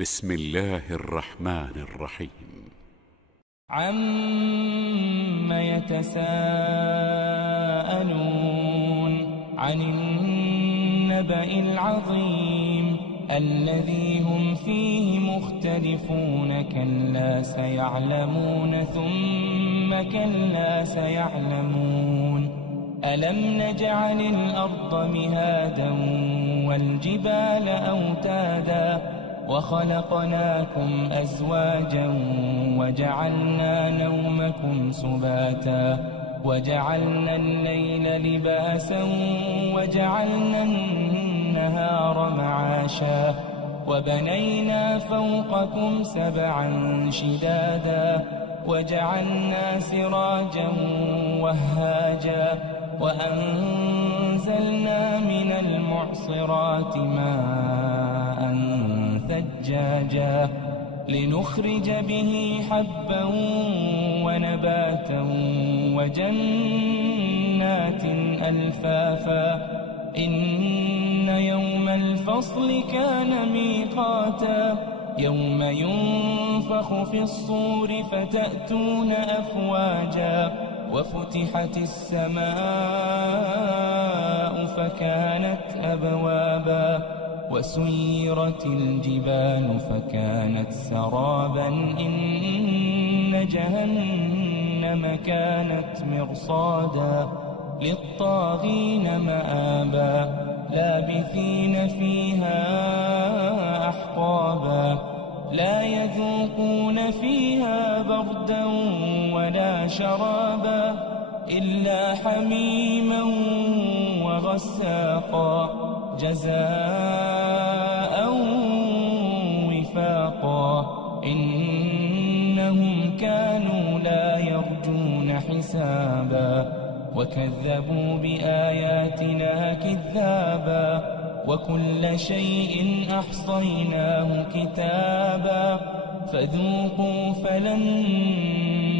بسم الله الرحمن الرحيم. عم يتساءلون عن النبأ العظيم الذي هم فيه مختلفون كلا سيعلمون ثم كلا سيعلمون ألم نجعل الأرض مهادا والجبال أوتادا وخلقناكم أزواجا وجعلنا نومكم سباتا وجعلنا الليل لباسا وجعلنا النهار معاشا وبنينا فوقكم سبعا شدادا وجعلنا سراجا وهاجا وأنزلنا من المعصرات ماء ثجاجا لنخرج به حبا ونباتا وجنات ألفافا إن يوم الفصل كان ميقاتا يوم ينفخ في الصور فتأتون أفواجا وفتحت السماء فكانت أبوابا وسيرت الجبال فكانت سرابا إن جهنم كانت مرصادا للطاغين مآبا لابثين فيها أحقابا لا يذوقون فيها بردا ولا شرابا إلا حميما وغساقا جزاء وفاقا إنهم كانوا لا يرجون حسابا وكذبوا بآياتنا كذابا وكل شيء أحصيناه كتابا فذوقوا فلن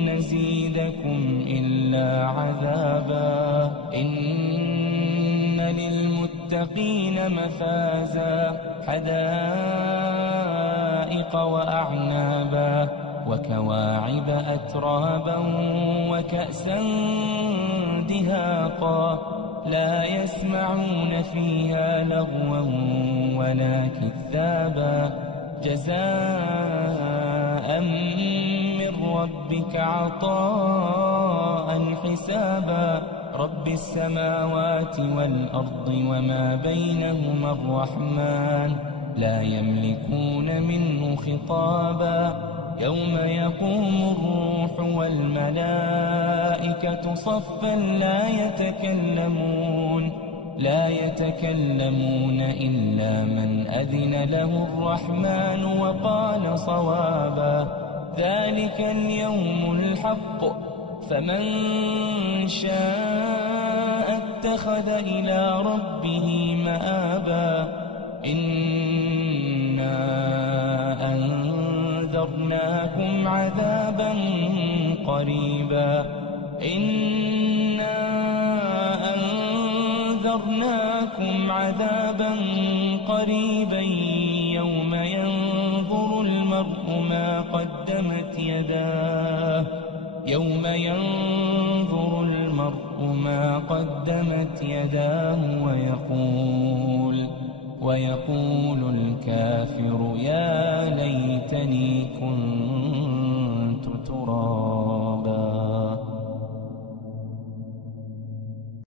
نزيدكم إلا عذابا إن للمتقين مفازا حدائق وأعنابا وكواعب أترابا وكأسا دهاقا لا يسمعون فيها لغوا ولا كذابا جزاء من ربك عطاء حسابا رب السماوات والأرض وما بينهما الرحمن لا يملكون منه خطابا يوم يقوم الروح والملائكة صفا لا يتكلمون إلا من أذن له الرحمن وقال صوابا ذلك اليوم الحق فمن شاء اتخذ إلى ربه مآبا إنا أنذرناكم عذابا قريبا يوم ينظر المرء ما قدمت يداه ويقول الكافر يا ليتني كنت ترابا.